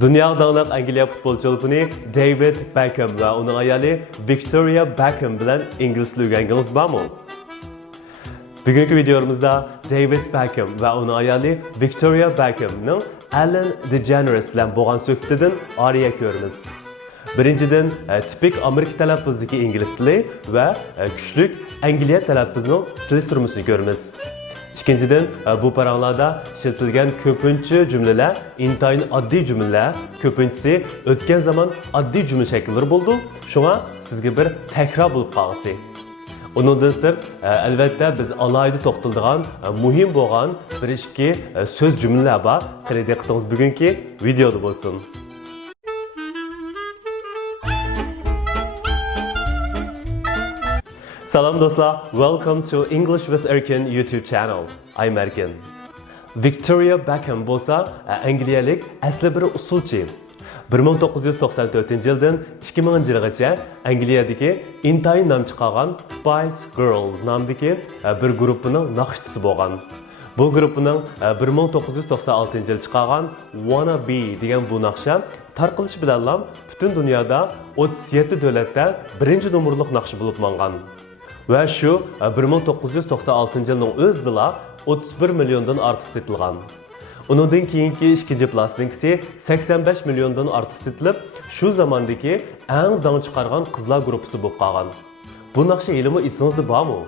Dünya dağınıq Angliya futbol çolpuni David Beckham ve onun ayali Victoria Beckham bilen İngiliz tilini öğrenganiz barmı? Bugünkü videomuzda David Beckham ve onun ayali Victoria Beckham'ның Ellen DeGeneres bilen boğan söhbetinden araya görürüz. Birinciden tipik Amerika telaffuzdaki İngiliz tili ve küçlük Angliya telaffuzining silishtirmasini görürüz. İkinciden bu paranlarda işletilgen köpüncü cümleler intayin addi cümleler, köpüncüsü ötken zaman addi cümle şekilleri buldu. Şuna sizge bir tekrar bulup kalması. Onundan sırt elbette biz alayda toxtulduğan muhim boğan bir iki söz cümleler var. Kredi qıtığımız bugünkü videoda olsun. Salam dostlar, welcome to English with Erkin YouTube channel. I'm Erkin. Victoria Beckham bo'lsa Angliyalik asli bir usulchi. 1994 yildan 2000 yilgacha Angliyadagi intayin nom chiqargan Spice Girls nomidagi bir guruhining naqshchisi bo'lgan. Bu guruhining 1996 yil chiqargan Wanna Be degan bu naqsha tarqalish bilan butun dunyoda 37 davlatda birinchi nomerlik naqshi bo'lib mangan. Ve şu 1996 yılının o'zida 31 milyondan artıq setilgan. Onundan keyingi ikinci plastikisi 85 milyondan artıq setilib, şu zamandaki eng dang chiqargan qizlar guruhi bo'lib qolgan. Bu naqsha ilmi esingizda bormi?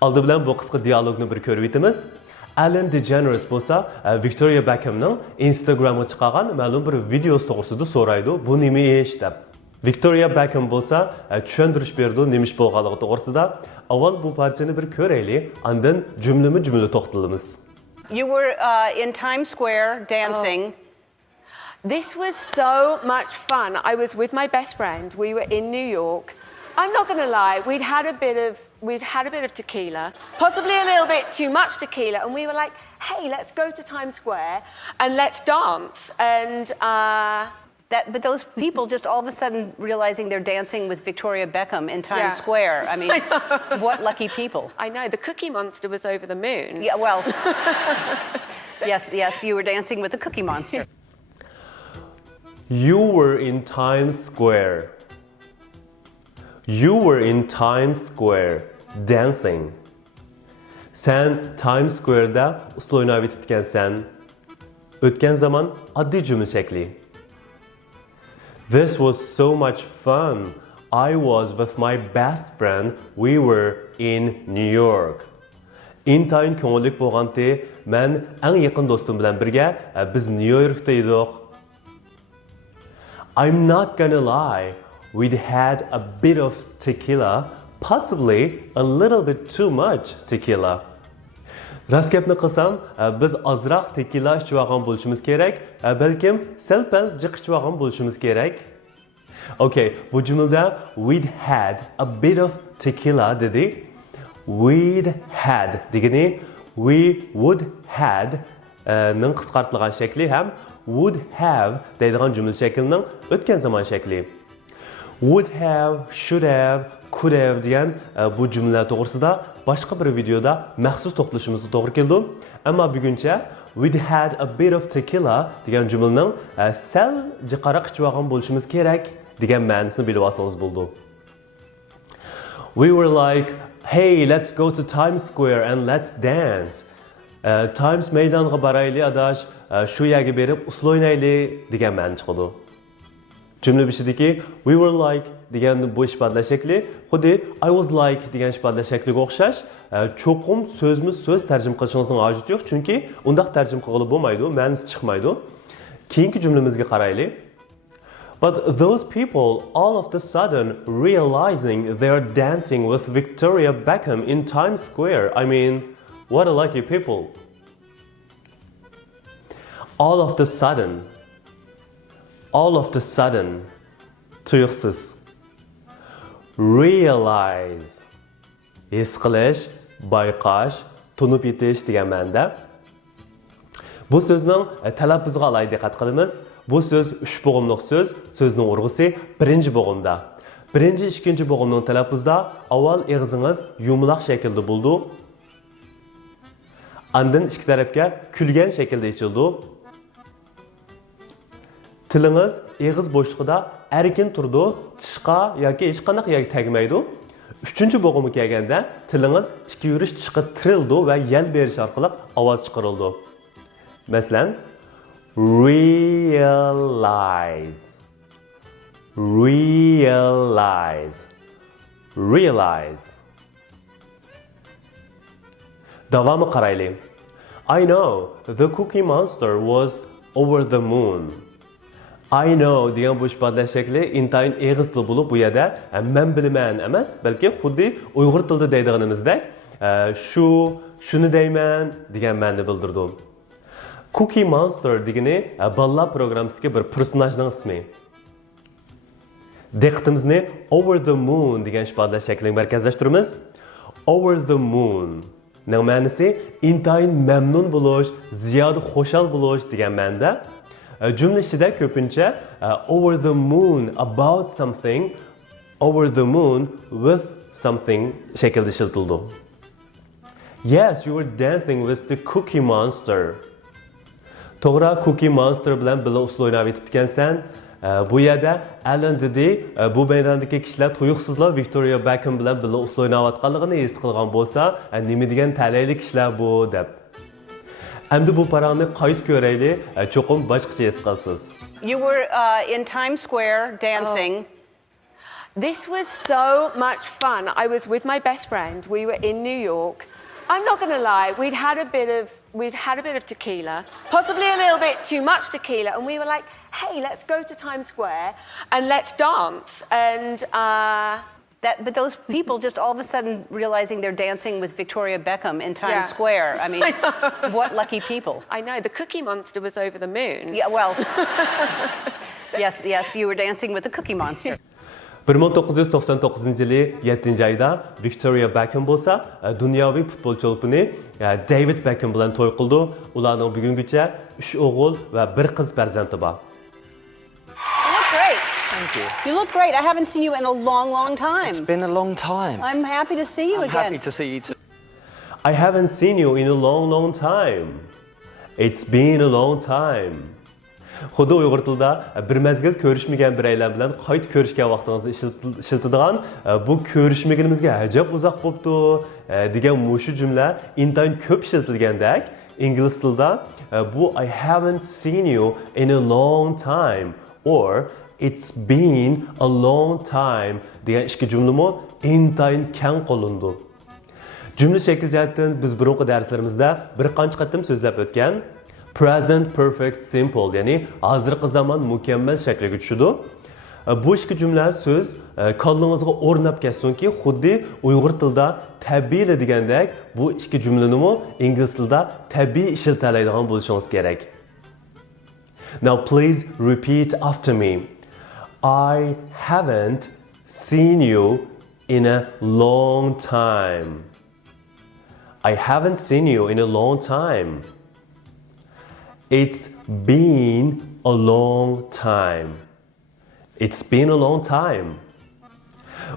Aldı bilen bu qısqa diyalogni bir ko'rib o'tamiz. Ellen DeGeneres bo'lsa Victoria Beckham'ning Instagram'a chiqargan ma'lum bir videosi to'g'risida so'raydi. Bu nima ish deb. Victoria Beckham bo'lsa tushuntirish berdi nima ish bo'lganligi to'g'risida. Avval bu parchani bir ko'raylik, ondan jumla to'xtalamiz. You were in Times Square dancing. This was so much fun. I was with my best friend. We were in New York. I'm not going to lie, we'd had a bit of tequila, possibly a little bit too much tequila, and we were like, hey, let's go to Times Square and let's dance. And But those people just all of a sudden realizing they're dancing with Victoria Beckham in Times Square. I mean, what lucky people. I know, the Cookie Monster was over the moon. Yeah, well, yes, you were dancing with the Cookie Monster. You were in Times Square. You were in Times Square dancing. Sen Times Square'da usul oynab etgansan. O'tgan zaman addiy jumla shakli. This was so much fun. I was with my best friend. We were in New York. Intayin ko'ngillik bo'lganda men eng yaqin do'stim bilan birga biz New Yorkda edik. I'm not gonna lie. We'd had a bit of tequila, possibly a little bit too much tequila. Rost gapni qilsam, biz ozroq tequila ichib olgan bo'lishimiz kerak, balkim sal-pal jiq ichib olgan bo'lishimiz kerak. Okay, bu jumlada we'd had a bit of tequila dedi. We'd had degani we would had ning qisqartirilgan shakli ham would have deydigan jumla shaklining o'tgan zaman shakli. Would have, should have, could have degan bu cümleler to'g'risida boshqa bir videoda maxsus to'xtalishimizga to'g'ri keldi. Ammo buguncha we'd had a bit of tequila degan jumlaning sal jiqaroq ichib olgan bo'lishimiz kerak degan ma'nosini bilib olsangiz bo'ldi. We were like, hey, let's go to Times Square and let's dance. Times maydoniga boraylik adash, shu yerga berib usul o'ynaylik degan ma'no chiqdi. Cümle biçideki we were like degan bu ifodalash shakli xuddi I was like degan ifodalash shakliga o'xshash. Cho'qim so'z tarjima qilishingizning hojati yo'q, chunki undaq tarjima qilib bo'lmaydi, ma'nosi chiqmaydi. Keyingi jumlamizga qaraylik. But those people all of the sudden realizing they're dancing with Victoria Beckham in Times Square. I mean, what a lucky people. All of the sudden tuyuqsiz realize his qilish, bayqash, tunib yetish degan ma'noda. Bu so'zning talaffuziga alohida diqqat qilamiz. Bu so'z 3 bo'g'imliq so'z, so'zning urg'usi birinchi bo'g'imda. Birinchi, ikkinchi bo'g'imning talaffuzda avval og'zingiz yumaloq shaklda bo'ldi. Andin ikki tarafga kulgan shaklda ichildi. Tilingiz og'iz bo'shlig'ida erkin turdi, tishqa yoki hech qanday yoki tegmaydi. Uchinchi bo'g'imga kelganda tilingiz ikki yurish tishqa tirildi va yal berish orqali ovoz chiqarildi. Masalan, realize, realize, realize. Davomini qaraylik. I know the Cookie Monster was over the moon. I know degan bu ifodalar shakli intayin eg'iz til bo'lib, bu yerda men bilaman emas, balki xuddi Uyg'ur tilida deydiganimizdek, shuni deyman degan ma'noni bildirdi. Cookie Monster degani balla programmasidagi bir personajning ismi. Diqqatimizni over the moon degan ifodalar shakliga markazlashtiramiz. Over the moon ning ma'nosi intayin mamnun bo'lish, ziyoda xushal bo'lish degan ma'noda. Cümle ichida ko'pincha over the moon about something, over the moon with something shaklda ishlatildi. Yes, you were dancing with the Cookie Monster. To'g'ri, Cookie Monster bilan birga usul o'ynab etibkansan. Bu yerda Alan dedi, bu maydondagi kishilar tuyuqsizlar Victoria Beckham bilan birga usul o'ynayotganligini his qilgan bo'lsa, nima degan talay kishilar bu deb. Endi bu parani qayt ko'raylik, cho'qim boshqacha his qilasiz. You were in Times Square dancing. This was so much fun. I was with my best friend. We were in New York. I'm not going to lie, we'd had a bit of tequila, possibly a little bit too much tequila, and we were like, hey, let's go to Times Square and let's dance. And But those people just all of a sudden realizing they're dancing with Victoria Beckham in Times Square. I mean, what lucky people. I know, the Cookie Monster was over the moon. Yeah, well, yes, you were dancing with the Cookie Monster. 1999-yili 7-oyda Victoria Beckham bo'lsa, dunyoviy futbolchi o'lpini David Beckham bilan to'y qildi. Ularning bugungacha 3 o'g'il va 1 qiz farzandi bor. You look great. Thank you. You look great. I haven't seen you in a long, long time. It's been a long time. I'm happy to see you I'm again. happy to see you too. I haven't seen you in a long, long time. It's been a long time. Xuddi Uyg'ur tilida bir mezgil ko'rishmagan biraylar bilan qayt ko'rishgan vaqtingizda ishlatadigan bu ko'rishmaganimizga ajab uzoq bo'libdi degan mushu jumla intayin ko'p ishlatilgandek, ingliz tilida bu I haven't seen you in a long time or it's been a long time degan ikki jumlami intayin keng qo'llandi. Jumla shakli jihatdan biz burungi darslarimizda bir qancha qatim so'zlab o'tgan present perfect simple, ya'ni hozirgi zamon mukammal shakliga tushadi. Bu ikki jumla so'z qo'llingizga o'rnab ketsinki, xuddi Uyg'ur tilida tabiiy degandek, bu ikki jumlani ingliz tilida tabiiy ishlatiladigan bo'lishingiz kerak. Now please repeat after me. I haven't seen you in a long time. I haven't seen you in a long time. It's been a long time. It's been a long time.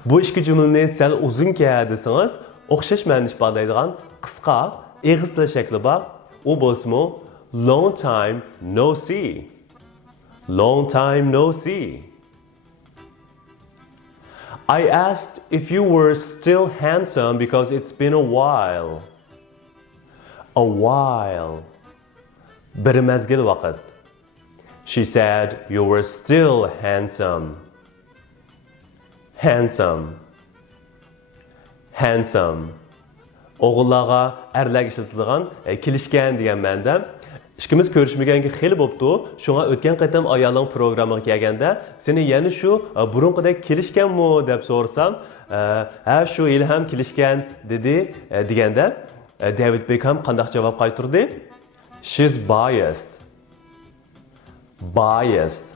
Bu ikki jumlani sal uzun desangiz, o'xshash ma'no ifodalaydigan qisqa eg'iz til shakli bor. U bo'lsa long time no see. Long time no see. I asked if you were still handsome because it's been a while. A while. Bir mezgil vaqt. She said you were still handsome. Handsome. Handsome. O'g'illarga erlarga ishlatilgan kelishgan degan ma'noda. Ikkimiz ko'rishmaganga xil bo'pti. Shunga o'tgan qatam ayolning programmaga kelganda, seni yana shu burunqidek kelishganmi deb so'rsam, ha shu yil ham kelishgan dedi deganda, David Beckham qanday javob qaytardi? She's biased. Biased.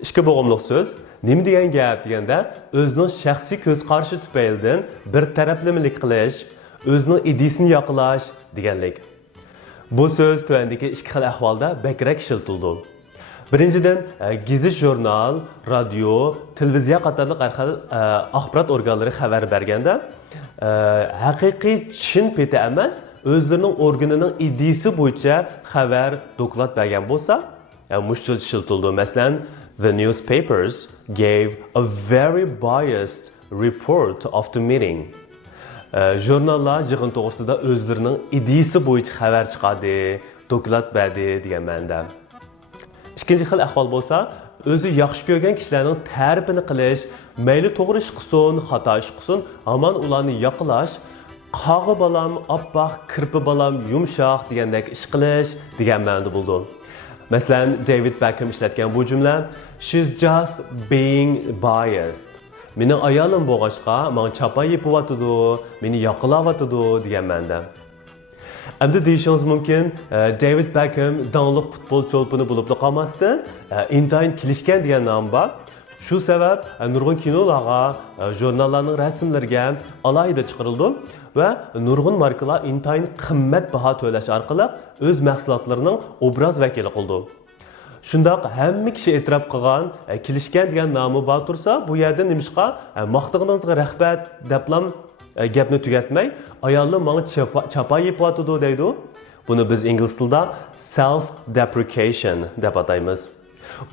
Ikki bo'g'imliq so'z. Nima degan gap deganda, o'zining shaxsiy ko'z qarashi tufaylidan bir taraflamalik qilish, o'zining idisini yoqlash deganlik. Bu so'z tuvandagi ikki xil ahvolda bakrak ishlatildi. Birinchidan, gazet jurnal, radio, televiziya qatorliq axborot organlari xabar berganda, haqiqiy chin peti emas, o'zlarining organining ideyasi bo'yicha xabar, doklad bergan bo'lsa, mush so'z ishlatildi. Masalan, the newspapers gave a very biased report of the meeting. Jurnallar yig'in to'g'risida o'zlarining ideyasi bo'yicha xabar chiqadi, doklad berdi degan ma'noda. Ikkinchi xil ahvol bo'lsa, o'zi yaxshi ko'rgan kishilarning ta'rifini qilish, mayli to'g'ri ish qilsin, xato ish qilsin, hamon ularni yoqlash, qog'i balam, oppoq, kirpi balam, yumshoq degandek ish qilish degan ma'noda bo'ldi. Masalan, David Beckham ishlatgan bu jumla, she's just being biased. Mening ayolim bo'lg'achqa, menga chapon yepiyotidi, meni yoqlayotidi degan ma'noda. Endi deyishingiz mumkin, David Beckham donglik futbol cho'lpini bo'lib qolmasdan, intayin kelishgan degan nom bor. Shu sabab nurg'un kinolarga, jurnallarning rasmlariga alohida chiqarildi va nurg'un markalar intayin qimmat baho to'lash orqali o'z mahsulotlarining obraz vakili qildi. Shundoq hamma kishi e'tirof qilgan, kelishgan degan nomi bor tursa, bu yerda nimishqa maqtag'iningizga rahmat deblam gapni tugatmay, ayollar menga chapon yepiyotidi deydi. Buni biz ingliz tilida self-deprecation deb ataymiz.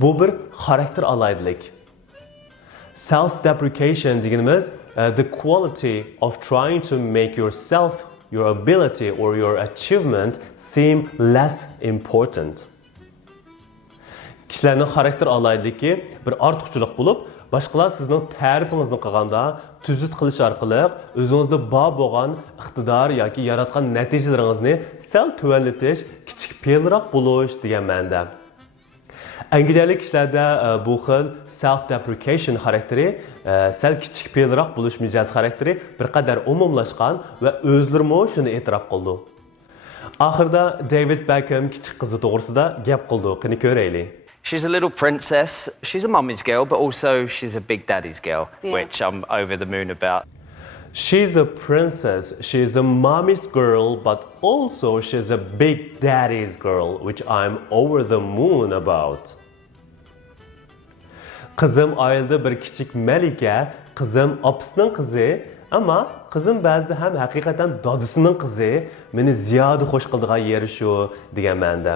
Bu bir xarakter alaydilik. Self-deprecation deganimiz the quality of trying to make yourself, your ability or your achievement seem less important. Kishilarning xarakter alaydiligi bir ortiqchilik bo'lib, boshqalar sizning ta'rifingizni qilganda tuzut qilish orqali o'zingizda bor bo'lgan iqtidor yoki yaratgan natijalaringizni sal tuvanlatish, kichik fe'lroq bo'lish degan ma'noda. Angliyalik kishilarda bu xil self-deprecation xarakteri, sal kichik fe'lroq bo'lish mijoz xarakteri bir qadar umumlashgan va o'zlari shuni e'tirof qildi. Oxirida David Beckham kichik qizi to'g'risida gap qildi. Qani ko'raylik. She's a little princess. She's a mummy's girl, but also she's a big daddy's girl, which I'm over the moon about. She's a princess. She's a mommy's girl, but also she's a big daddy's girl, which I'm over the moon about. Qizim oilada bir kichik malika, qizim opasining qizi, ammo qizim ba'zida ham haqiqatan dadisining qizi, meni ziyoda xush qildigan yeri shu degan ma'noda.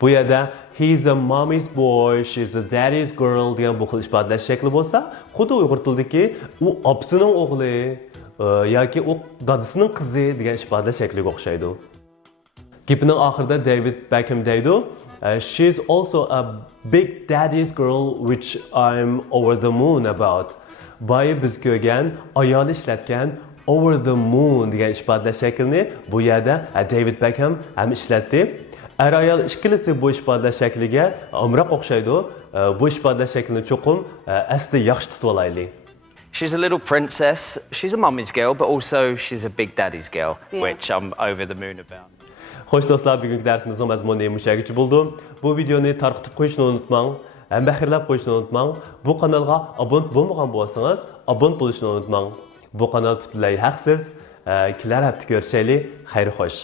Bu yerda he's a mommy's boy, she's a daddy's girl degan bu xil ifodalash shakli bo'lsa, xuddi Uyg'ur tilidagi u opasining o'g'li yoki u dadisining qizi degan ifodalash shakliga o'xshaydi. Gapining oxirida David Beckham deydi, she's also a big daddy's girl which I'm over the moon about. Boya biz ko'rgan, ayol ishlatgan over the moon degan ifodalash shaklini bu yerda David Beckham ham ishlatdi. Ayol ikkilisi bu ifodalash shakliga umroq o'xshaydi. Bu ifodalash shaklini cho'qim asli yaxshi tutib olaylik. She's a little princess. She's a mummy's girl, but also she's a big daddy's girl, which I'm over the moon about. Xo'sh do'stlar, bugungi darsimizning mazmuni mushagicha bo'ldi. Bu videoni tarqatib qo'yishni unutmang, bahirlab qo'yishni unutmang. Bu kanalga obuna bo'lmagan bo'lsangiz, obuna bo'lishni unutmang. Bu kanal butunlay haqsiz. Kelar hafta ko'rishaylik. Xayr xo'sh.